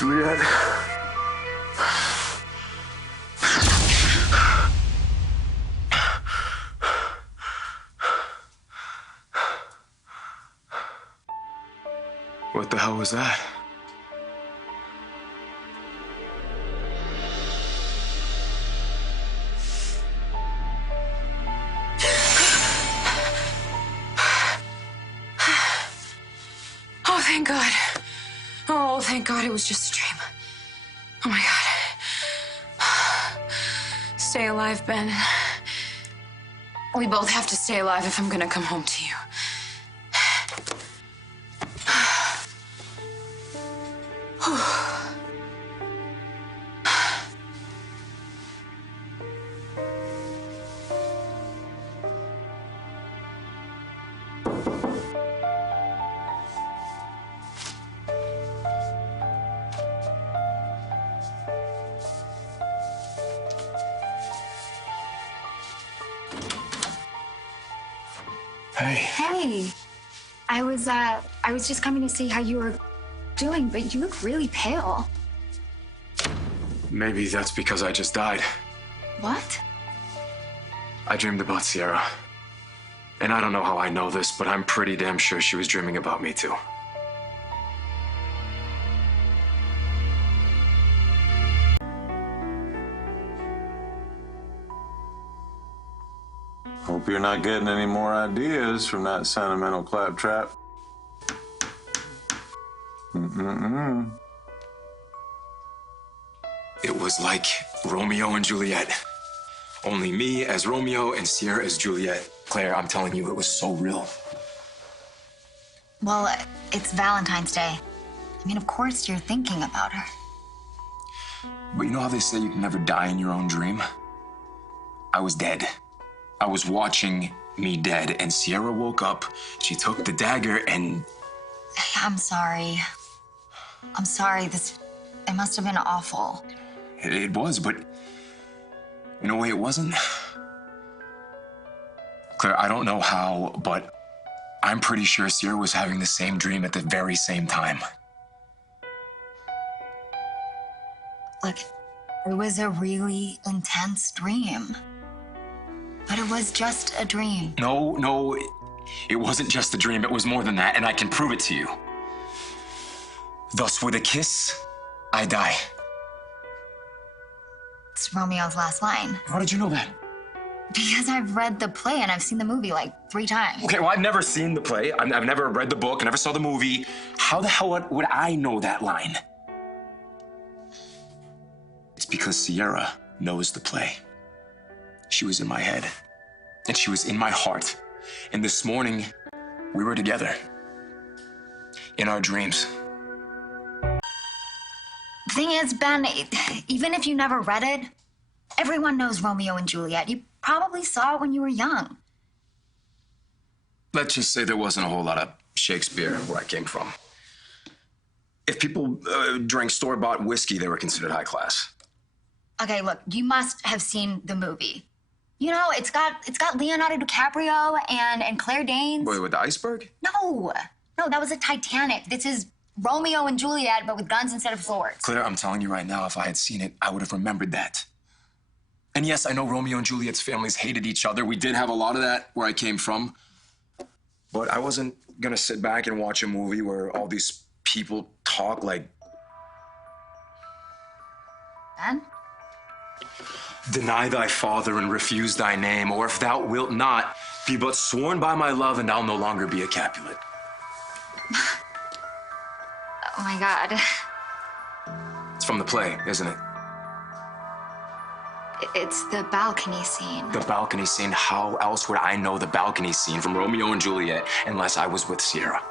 Juliet. What the hell was that? Oh, thank God. Oh, thank God it was just a dream. Oh, my God. Stay alive, Ben. We both have to stay alive if I'm gonna come home to you. Hey. Hey, I was just coming to see how you were doing, but you look really pale. Maybe that's because I just died. What? I dreamed about Sierra. And I don't know how I know this, but I'm pretty damn sure she was dreaming about me too. Hope you're not getting any more ideas from that sentimental claptrap. It was like Romeo and Juliet. Only me as Romeo and Sierra as Juliet. Claire, I'm telling you, it was so real. Well, it's Valentine's Day. I mean, of course you're thinking about her. But you know how they say you can never die in your own dream? I was dead. I was watching me dead, and Sierra woke up. She took the dagger and... I'm sorry. I'm sorry. It must have been awful. It was, but in a way it wasn't. Claire, I don't know how, but I'm pretty sure Sierra was having the same dream at the very same time. Look, it was a really intense dream. But it was just a dream. No, it wasn't just a dream. It was more than that, and I can prove it to you. Thus, with a kiss, I die. It's Romeo's last line. How did you know that? Because I've read the play and I've seen the movie like 3 times. Okay, well, I've never seen the play. I've never read the book. I never saw the movie. How the hell would I know that line? It's because Sierra knows the play. She was in my head, and she was in my heart. And this morning, we were together in our dreams. The thing is, Ben, even if you never read it, everyone knows Romeo and Juliet. You probably saw it when you were young. Let's just say there wasn't a whole lot of Shakespeare where I came from. If people drank store-bought whiskey, they were considered high class. Okay, look, you must have seen the movie. You know, it's got Leonardo DiCaprio and Claire Danes. Boy, with the iceberg? No, that was a Titanic. This is Romeo and Juliet, but with guns instead of swords. Claire, I'm telling you right now, if I had seen it, I would have remembered that. And yes, I know Romeo and Juliet's families hated each other. We did have a lot of that where I came from. But I wasn't gonna sit back and watch a movie where all these people talk like... Ben? Deny thy father and refuse thy name, or if thou wilt not, be but sworn by my love, and I'll no longer be a Capulet. Oh my God. It's from the play, isn't it? It's the balcony scene. The balcony scene? How else would I know the balcony scene from Romeo and Juliet unless I was with Sierra?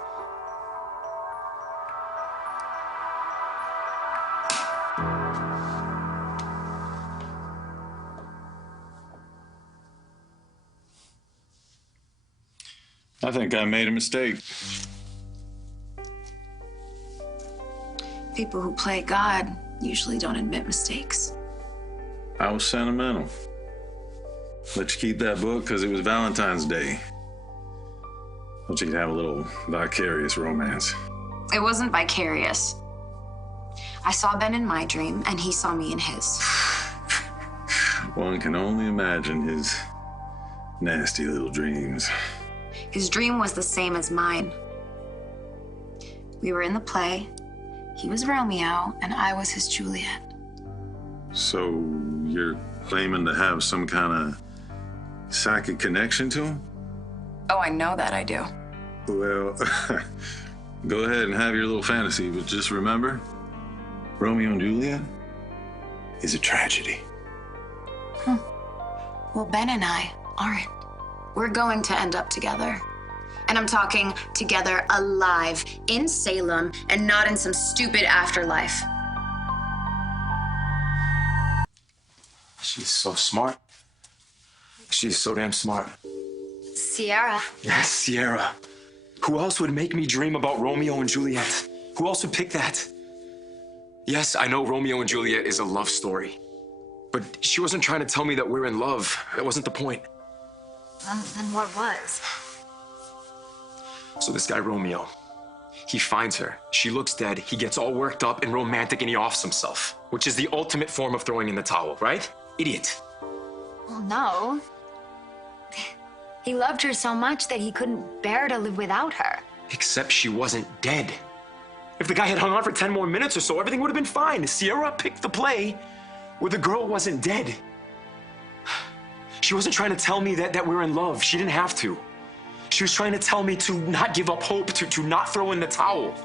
I think I made a mistake. People who play God usually don't admit mistakes. I was sentimental. Let you keep that book because it was Valentine's Day. Thought you could have a little vicarious romance. It wasn't vicarious. I saw Ben in my dream, and he saw me in his. One can only imagine his nasty little dreams. His dream was the same as mine. We were in the play. He was Romeo, and I was his Juliet. So you're claiming to have some kind of psychic connection to him? Oh, I know that I do. Well, go ahead and have your little fantasy, but just remember, Romeo and Juliet is a tragedy. Well, Ben and I aren't. We're going to end up together. And I'm talking together alive in Salem and not in some stupid afterlife. She's so smart. She's so damn smart. Sierra. Yes, Sierra. Who else would make me dream about Romeo and Juliet? Who else would pick that? Yes, I know Romeo and Juliet is a love story. But she wasn't trying to tell me that we're in love. That wasn't the point. Then what was? So this guy, Romeo, he finds her. She looks dead. He gets all worked up and romantic and he offs himself, which is the ultimate form of throwing in the towel, right? Idiot. Well, no. He loved her so much that he couldn't bear to live without her. Except she wasn't dead. If the guy had hung on for 10 more minutes or so, everything would have been fine. Sierra picked the play where the girl wasn't dead. She wasn't trying to tell me that we're in love. She didn't have to. She was trying to tell me to not give up hope, to not throw in the towel.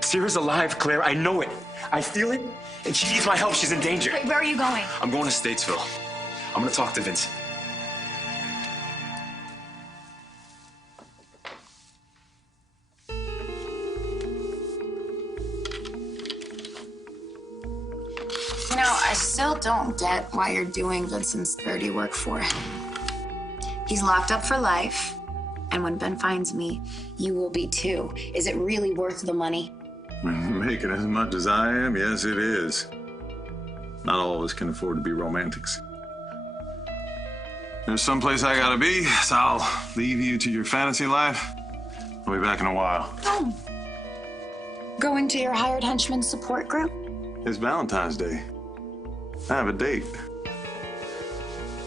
Sierra's alive, Claire. I know it. I feel it, and she needs my help. She's in danger. Wait, where are you going? I'm going to Statesville. I'm going to talk to Vincent. You know, I still don't get why you're doing Vincent's dirty work for him. He's locked up for life, and when Ben finds me, you will be too. Is it really worth the money? When you're making as much as I am, yes, it is. Not all of us can afford to be romantics. There's someplace I gotta be, so I'll leave you to your fantasy life. I'll be back in a while. Oh. Going to your hired henchman support group? It's Valentine's Day. I have a date.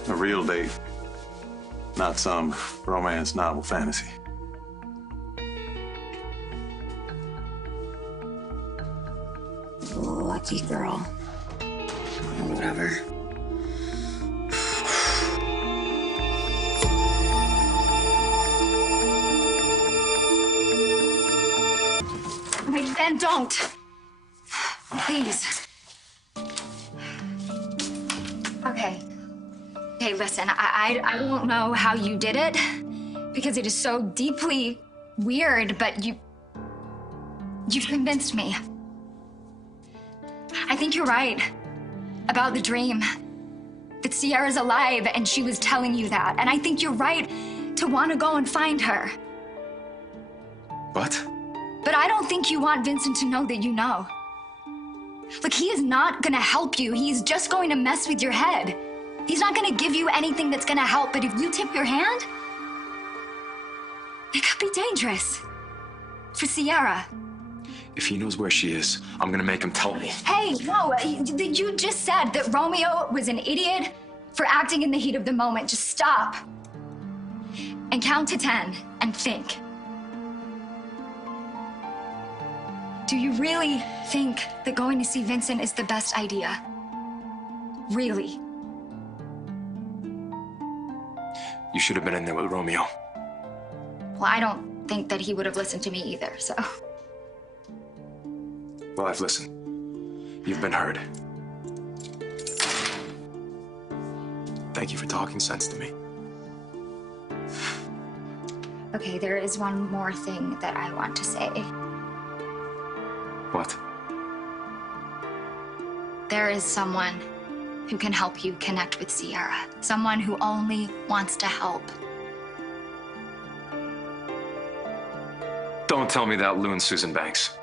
A real date. Not some romance novel fantasy. Lucky girl. Whatever. Wait, Ben, don't. Please. Okay. Hey, listen, I don't know how you did it because it is so deeply weird, but you've convinced me. I think you're right about the dream, that Sierra's alive and she was telling you that. And I think you're right to want to go and find her. What? But I don't think you want Vincent to know that you know. Look, he is not gonna help you. He's just going to mess with your head. He's not gonna give you anything that's gonna help, but if you tip your hand, it could be dangerous for Sierra. If he knows where she is, I'm gonna make him tell me. Hey, no, you just said that Romeo was an idiot for acting in the heat of the moment. Just stop and count to 10 and think. Do you really think that going to see Vincent is the best idea? Really? You should have been in there with Romeo. Well, I don't think that he would have listened to me either, so. Well, I've listened. You've been heard. Thank you for talking sense to me. Okay, there is one more thing that I want to say. What? There is someone who can help you connect with Sierra. Someone who only wants to help. Don't tell me that loon Susan Banks.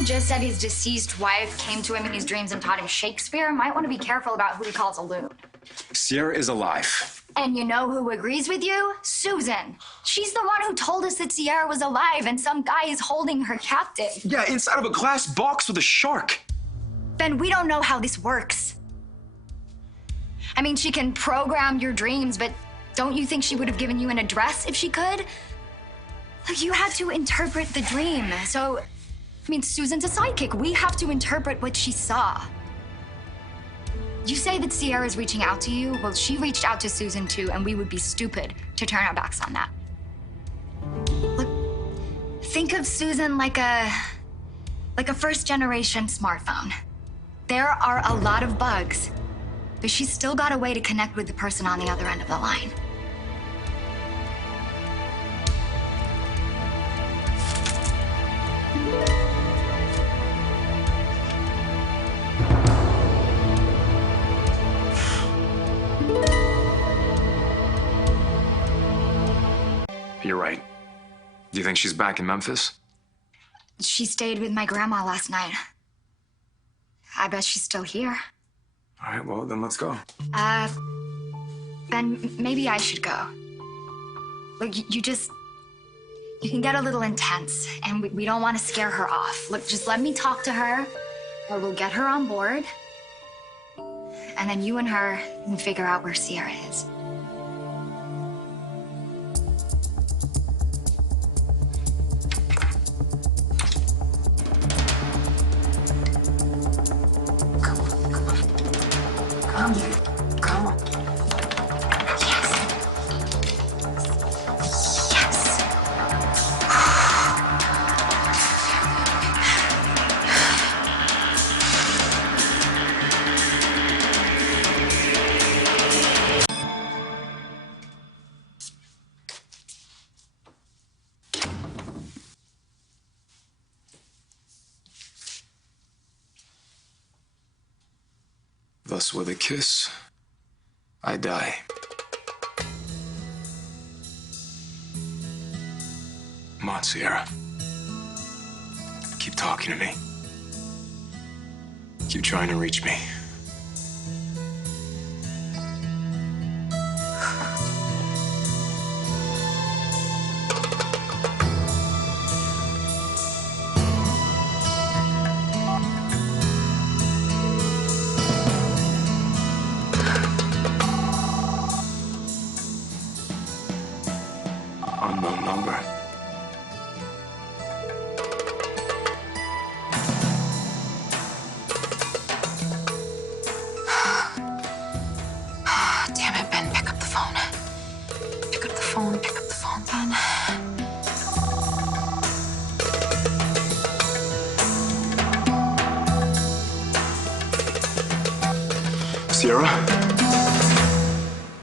who just said his deceased wife came to him in his dreams and taught him Shakespeare might want to be careful about who he calls a loon. Sierra is alive. And you know who agrees with you? Susan. She's the one who told us that Sierra was alive and some guy is holding her captive. Yeah, inside of a glass box with a shark. Ben, we don't know how this works. I mean, she can program your dreams, but don't you think she would have given you an address if she could? Like, you had to interpret the dream. So, I mean, Susan's a sidekick. We have to interpret what she saw. You say that Sierra's reaching out to you. Well, she reached out to Susan too, and we would be stupid to turn our backs on that. Look, think of Susan like a first-generation smartphone. There are a lot of bugs, but she's still got a way to connect with the person on the other end of the line. You're right. Do you think she's back in Memphis? She stayed with my grandma last night. I bet she's still here. All right, well, then let's go. Ben, maybe I should go. Look, you can get a little intense, and we don't want to scare her off. Look, just let me talk to her, or we'll get her on board, and then you and her can figure out where Sierra is. Come on. Yes. Yes. Thus with a kiss, I die. Come on, Sierra. Keep talking to me. Keep trying to reach me. Unknown number. Damn it, Ben. Pick up the phone. Pick up the phone. Pick up the phone, Ben. Sierra?